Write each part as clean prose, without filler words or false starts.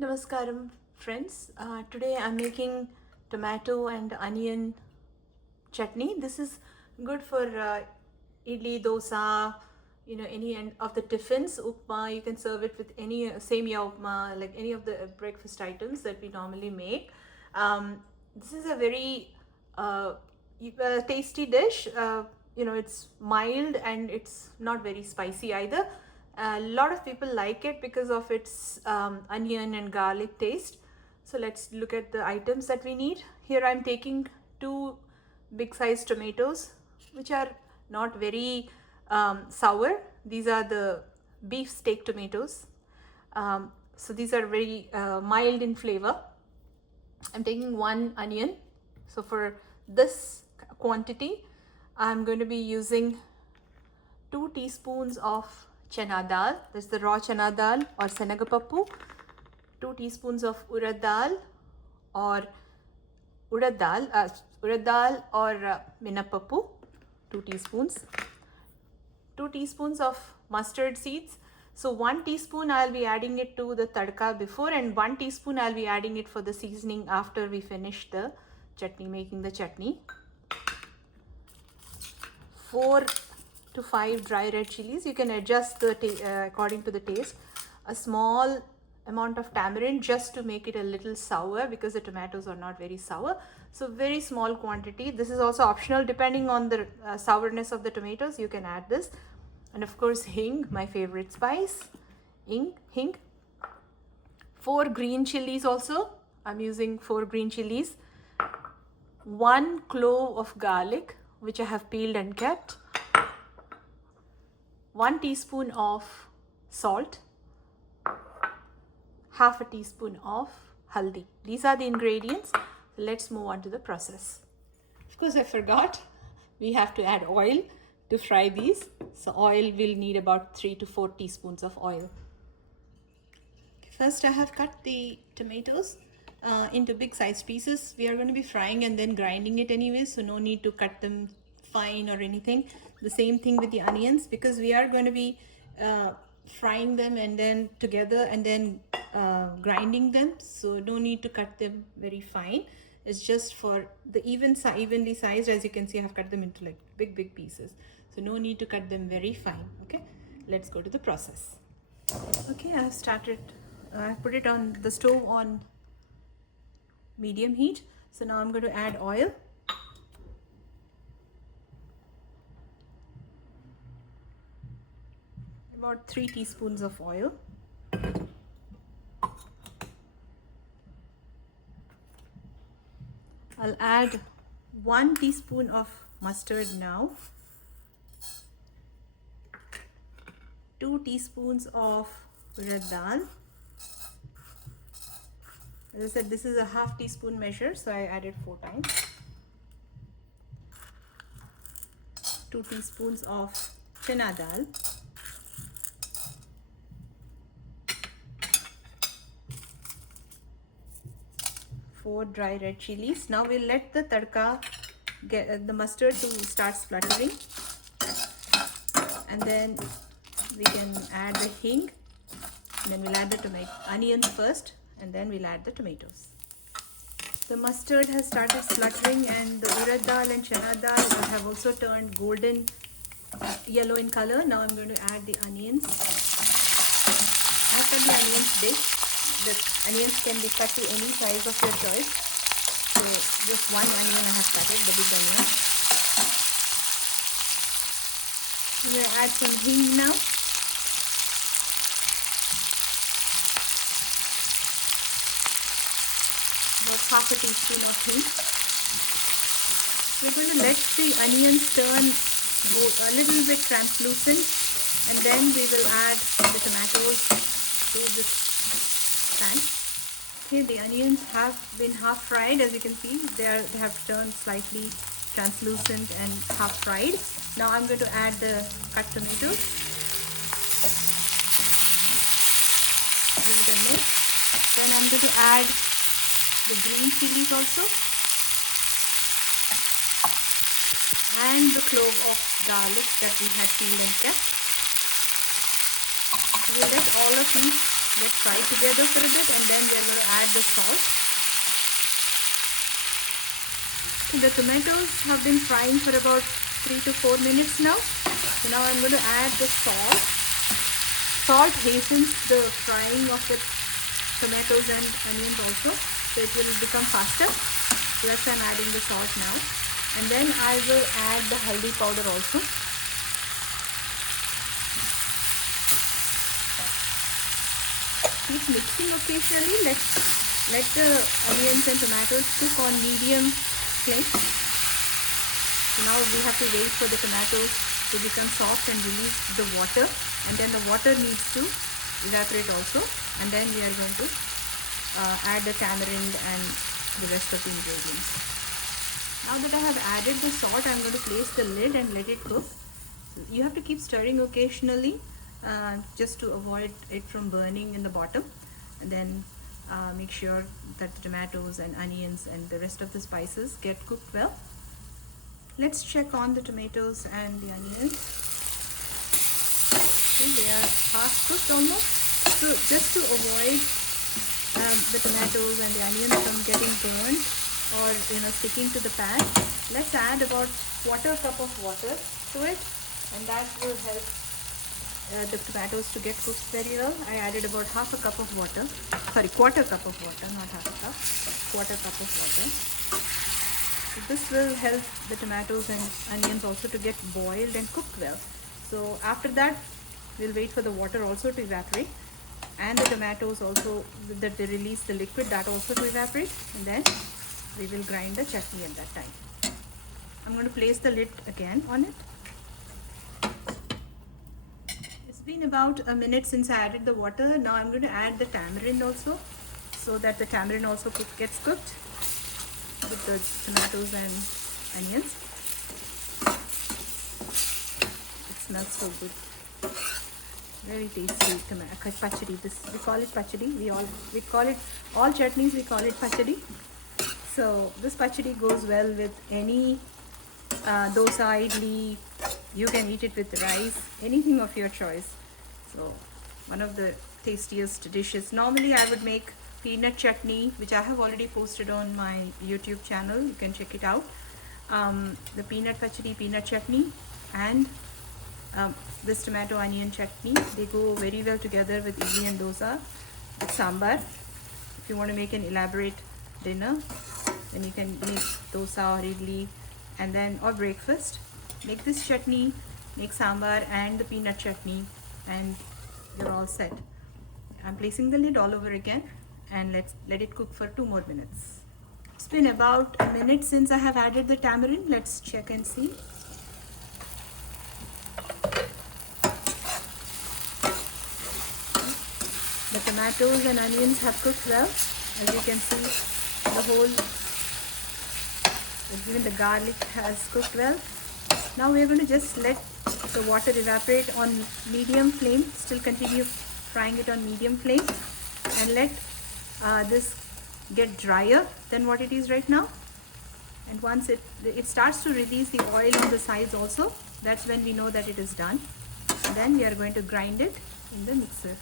Namaskaram friends. Today I'm making tomato and onion chutney. This is good for idli, dosa, any end of the tiffins. Upma, you can serve it with any semia upma, like any of the breakfast items that we normally make. This is a very tasty dish. It's mild and it's not very spicy either. A lot of people like it because of its onion and garlic taste. So let's look at the items that we need. Here I'm taking two big sized tomatoes, which are not very sour. These are the beef steak tomatoes. So these are very mild in flavor. I'm taking one onion. So for this quantity, I'm going to be using 2 teaspoons of chana dal. That's the raw chana dal or senagapappu. 2 teaspoons of urad dal or minapappu. 2 teaspoons. 2 teaspoons of mustard seeds. So 1 teaspoon I'll be adding it to the tadka before, and 1 teaspoon I'll be adding it for the seasoning after we finish the chutney, making the chutney. 4 to 5 dry red chilies. You can adjust the according to the taste. A small amount of tamarind just to make it a little sour because the tomatoes are not very sour. So very small quantity. This is also optional depending on the sourness of the tomatoes. You can add this. And of course hing, my favorite spice. Hing. 4 green chilies also. I'm using 4 green chilies. 1 clove of garlic, which I have peeled and kept. 1 teaspoon of salt. Half a teaspoon of haldi. These are the ingredients. Let's move on to the process. Of course, I forgot. We have to add oil to fry these. So oil will need about 3 to 4 teaspoons of oil. First, I have cut the tomatoes into big sized pieces. We are going to be frying and then grinding it anyway, so no need to cut them fine or anything. The same thing with the onions, because we are going to be frying them and then together and then grinding them, so no need to cut them very fine. It's just for the evenly sized. As you can see, I have cut them into like big pieces, so no need to cut them very fine. Okay, let's go to the process. Okay, I have started. I put it on the stove on medium heat. So now I'm going to add oil. About 3 teaspoons of oil. I'll add 1 teaspoon of mustard now. 2 teaspoons of urad dal. As I said, this is a half teaspoon measure, so I added 4 times. 2 teaspoons of chana dal. 4 dry red chilies. Now we'll let the tadka get the mustard to start spluttering, and then we can add the hing, and then we'll add the onions first, and then we'll add the tomatoes. The mustard has started spluttering, and the urad dal and chana dal have also turned golden yellow in color. Now I'm going to add the onions. I have cut the onions big. The onions can be cut to any size of your choice. So just 1 onion I have cut it, the big onion. I'm going to add some hing now. About half a teaspoon of hing. We're going to let the onions turn a little bit translucent, and then we will add the tomatoes to this pan. Okay, the onions have been half fried. As you can see, they have turned slightly translucent and half fried. Now I'm going to add the cut tomatoes. Give it a mix. Then I'm going to add the green chilies also, and the clove of garlic that we had peeled and kept. We'll let all of these Let's fry together for a bit, and then we are going to add the salt. So the tomatoes have been frying for about 3 to 4 minutes now. So now I'm going to add the salt. Salt hastens the frying of the tomatoes and onions also, so it will become faster. So that's why I'm adding the salt now. And then I will add the haldi powder also. Keep mixing occasionally. Let the onions and tomatoes cook on medium flame. So now we have to wait for the tomatoes to become soft and release the water, and then the water needs to evaporate also, and then we are going to add the tamarind and the rest of the ingredients. Now that I have added the salt, I am going to place the lid and let it cook. So you have to keep stirring occasionally just to avoid it from burning in the bottom, and then make sure that the tomatoes and onions and the rest of the spices get cooked well. Let's check on the tomatoes and the onions. Okay, they are half cooked almost. So just to avoid the tomatoes and the onions from getting burned or sticking to the pan, let's add about quarter cup of water to it, and that will help the tomatoes to get cooked very well. I added about half a cup of water, sorry, quarter cup of water, not half a cup, quarter cup of water. So this will help the tomatoes and onions also to get boiled and cooked well. So after that, we'll wait for the water also to evaporate, and the tomatoes also, that they release the liquid, that also to evaporate, and then we will grind the chutney at that time. I'm going to place the lid again on it. It's been about a minute since I added the water. Now I'm going to add the tamarind also, so that the tamarind also gets cooked with the tomatoes and onions. It smells so good. Very tasty pachadi. We call it pachadi. We call it, all chutneys we call it pachadi. So this pachadi goes well with any dosa, idli. You can eat it with rice, anything of your choice. So one of the tastiest dishes. Normally I would make peanut chutney, which I have already posted on my YouTube channel. You can check it out. The peanut pachadi, peanut chutney, and this tomato onion chutney, they go very well together with idli and dosa, with sambar. If you want to make an elaborate dinner, then you can make dosa or idli, and then or breakfast, make this chutney, make sambar and the peanut chutney, and you're all set. I'm placing the lid all over again, and let's let it cook for 2 more minutes. It's been about a minute since I have added the tamarind. Let's check and see. The tomatoes and onions have cooked well. As you can see, even the garlic has cooked well. Now we are going to just let the water evaporate on medium flame. Still continue frying it on medium flame, and let this get drier than what it is right now. And once it starts to release the oil on the sides also, that's when we know that it is done. And then we are going to grind it in the mixer.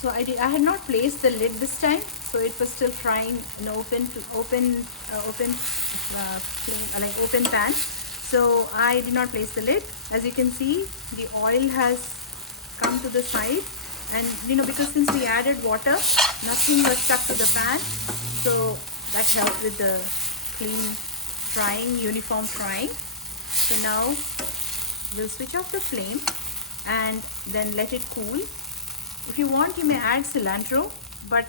So I had not placed the lid this time, so it was still frying in open pan. So I did not place the lid. As you can see, the oil has come to the side, and because since we added water, nothing was stuck to the pan, so that helped with the clean frying, uniform frying. So now we'll switch off the flame and then let it cool. If you want, you may add cilantro, but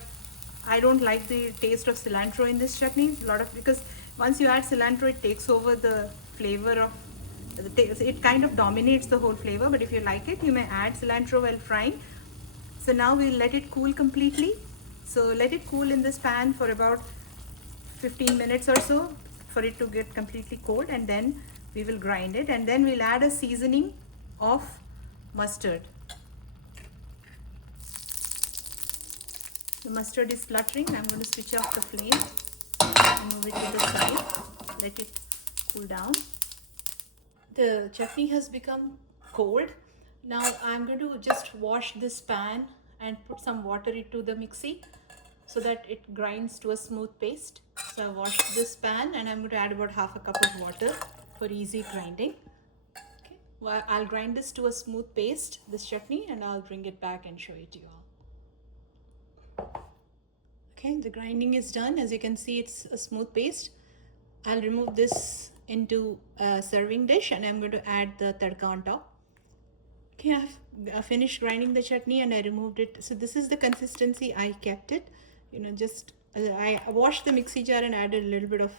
I don't like the taste of cilantro in this chutney. Because once you add cilantro, it takes over the flavor of the taste. It kind of dominates the whole flavor. But if you like it, you may add cilantro while frying. So now we'll let it cool completely. So let it cool in this pan for about 15 minutes or so for it to get completely cold, and then we will grind it, and then we'll add a seasoning of mustard. The mustard is spluttering. I'm going to switch off the flame and move it to the side. Let it cool down. The chutney has become cold. Now I'm going to just wash this pan and put some water into the mixie so that it grinds to a smooth paste. So I washed this pan and I'm going to add about half a cup of water for easy grinding. Okay, well, I'll grind this to a smooth paste, this chutney, and I'll bring it back and show it to you all. Okay, the grinding is done. As you can see, it's a smooth paste. I'll remove this into a serving dish and I'm going to add the tadka on top. Okay, I've finished grinding the chutney and I removed it. So this is the consistency I kept it. You know, just I washed the mixie jar and added a little bit of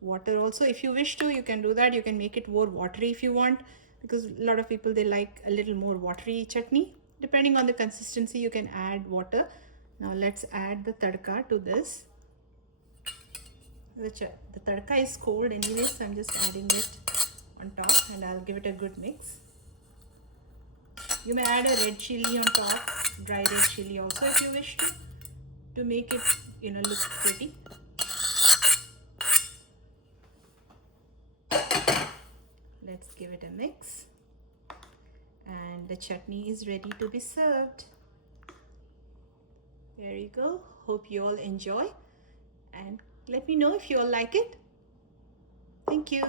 water also. If you wish to, you can do that. You can make it more watery if you want, because a lot of people, they like a little more watery chutney. Depending on the consistency, you can add water. Now let's add the tadka to this. The tadka is cold anyway, so I'm just adding it on top and I'll give it a good mix. You may add a red chili on top, dry red chili also if you wish to make it, you know, look pretty. Let's give it a mix. And the chutney is ready to be served. There you go. Hope you all enjoy and let me know if you all like it. Thank you.